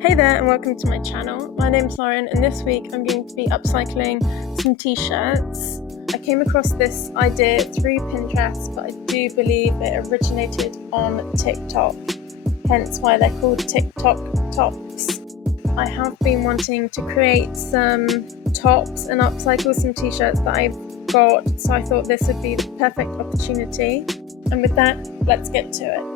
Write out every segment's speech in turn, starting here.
Hey there and welcome to my channel. My name's Lauren and this week I'm going to be upcycling some t-shirts. I came across this idea through Pinterest, but I do believe it originated on TikTok, hence why they're called TikTok tops. I have been wanting to create some tops and upcycle some t-shirts that I've got, so I thought this would be the perfect opportunity. And with that, let's get to it.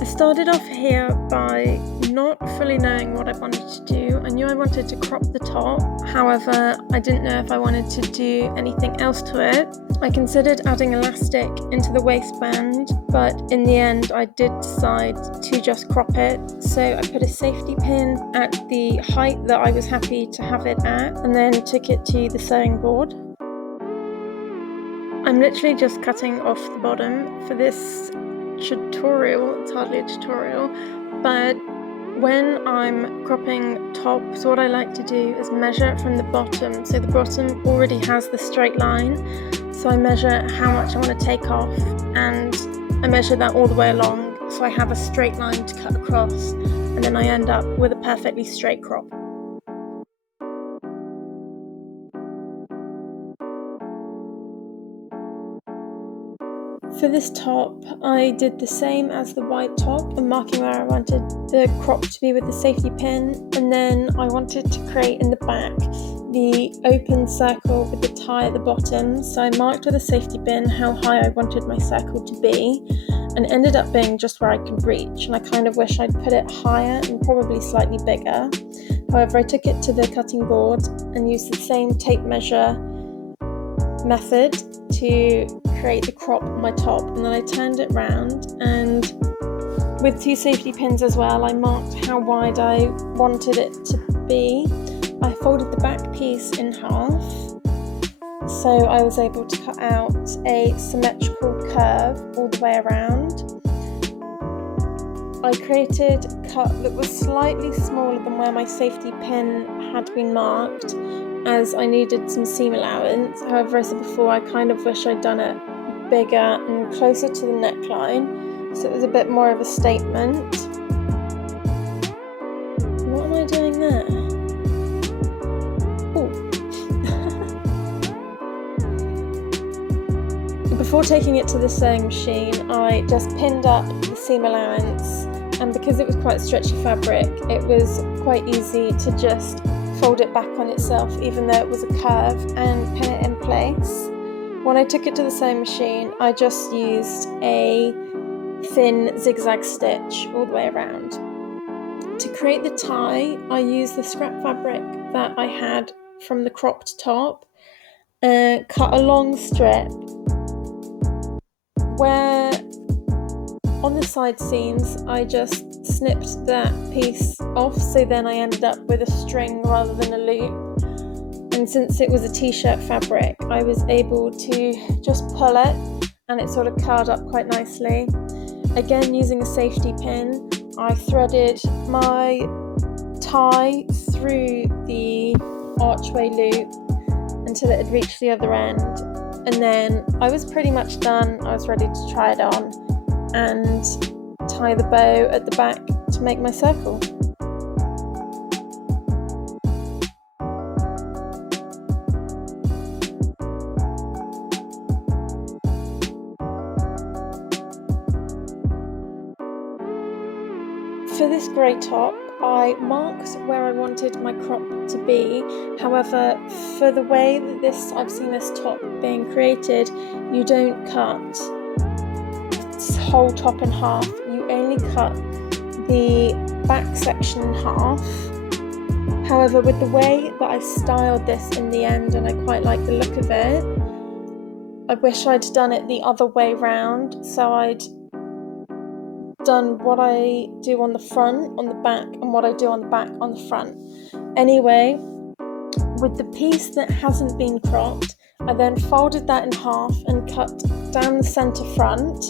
I started off here by not fully knowing what I wanted to do. I knew I wanted to crop the top, however, I didn't know if I wanted to do anything else to it. I considered adding elastic into the waistband, but in the end I did decide to just crop it. So I put a safety pin at the height that I was happy to have it at, and then took it to the sewing board. I'm literally just cutting off the bottom for this tutorial. It's hardly a tutorial, but when I'm cropping tops, what I like to do is measure from the bottom. So the bottom already has the straight line, so I measure how much I want to take off, and I measure that all the way along, so I have a straight line to cut across, and then I end up with a perfectly straight crop. For this top, I did the same as the white top, and marking where I wanted the crop to be with the safety pin, and then I wanted to create in the back the open circle with the tie at the bottom. So I marked with a safety pin how high I wanted my circle to be, and it ended up being just where I could reach, and I kind of wish I'd put it higher and probably slightly bigger. However, I took it to the cutting board and used the same tape measure method to create the crop on my top, and then I turned it round, and with two safety pins as well, I marked how wide I wanted it to be. I folded the back piece in half, so I was able to cut out a symmetrical curve all the way around. I created a cut that was slightly smaller than where my safety pin had been marked, as I needed some seam allowance. However, as I said before, I kind of wish I'd done it bigger and closer to the neckline, so it was a bit more of a statement. What am I doing there? Before taking it to the sewing machine, I just pinned up the seam allowance, and because it was quite stretchy fabric, it was quite easy to just fold it back on itself, even though it was a curve, and pin it in place. When I took it to the sewing machine, I just used a thin zigzag stitch all the way around. To create the tie, I used the scrap fabric that I had from the cropped top, cut a long strip where on the side seams I just snipped that piece off, so then I ended up with a string rather than a loop. And since it was a t-shirt fabric, I was able to just pull it, and it sort of curled up quite nicely. Again, using a safety pin, I threaded my tie through the archway loop until it had reached the other end, and then I was pretty much done. I was ready to try it on and tie the bow at the back to make my circle. For this grey top, I marked where I wanted my crop to be. However, for the way that I've seen this top being created, you don't cut this whole top in half. You only cut the back section in half. However, with the way that I styled this in the end, and I quite like the look of it, I wish I'd done it the other way round. So I'd done what I do on the front on the back, and what I do on the back on the front. Anyway, with the piece that hasn't been cropped, I then folded that in half and cut down the centre front.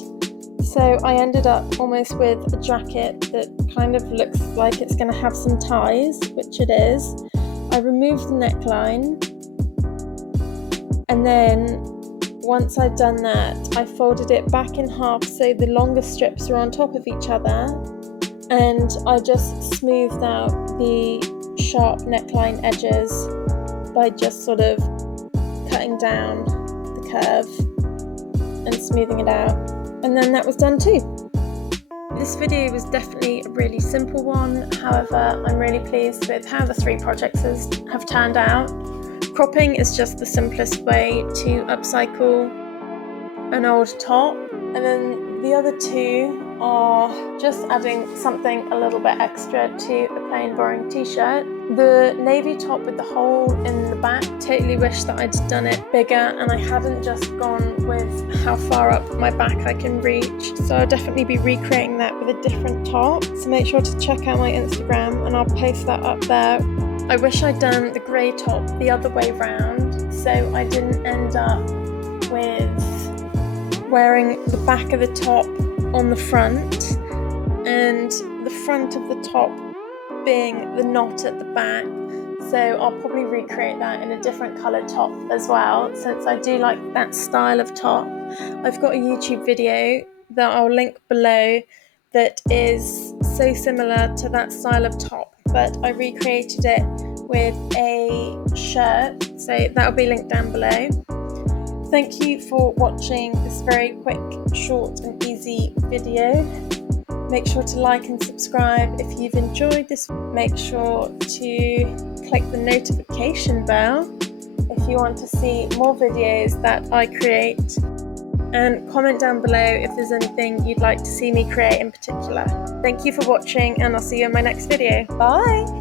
So I ended up almost with a jacket that kind of looks like it's going to have some ties, which it is. I removed the neckline, and then once I'd done that, I folded it back in half so the longer strips are on top of each other, and I just smoothed out the sharp neckline edges by just sort of cutting down the curve and smoothing it out, and then that was done too. This video was definitely a really simple one, however I'm really pleased with how the 3 projects have turned out. Cropping is just the simplest way to upcycle an old top, and then the other 2 are just adding something a little bit extra to a plain boring t-shirt. The navy top with the hole in the back, totally wish that I'd done it bigger and I hadn't just gone with how far up my back I can reach, so I'll definitely be recreating that with a different top, so make sure to check out my Instagram and I'll post that up there. I wish I'd done the grey top the other way round, so I didn't end up with wearing the back of the top on the front and the front of the top being the knot at the back, so I'll probably recreate that in a different colour top as well, since I do like that style of top. I've got a YouTube video that I'll link below that is so similar to that style of top, but I recreated it with a shirt, so that'll be linked down below. Thank you for watching this very quick, short and easy video. Make sure to like and subscribe if you've enjoyed this. Make sure to click the notification bell if you want to see more videos that I create. And comment down below if there's anything you'd like to see me create in particular. Thank you for watching, and I'll see you in my next video. Bye!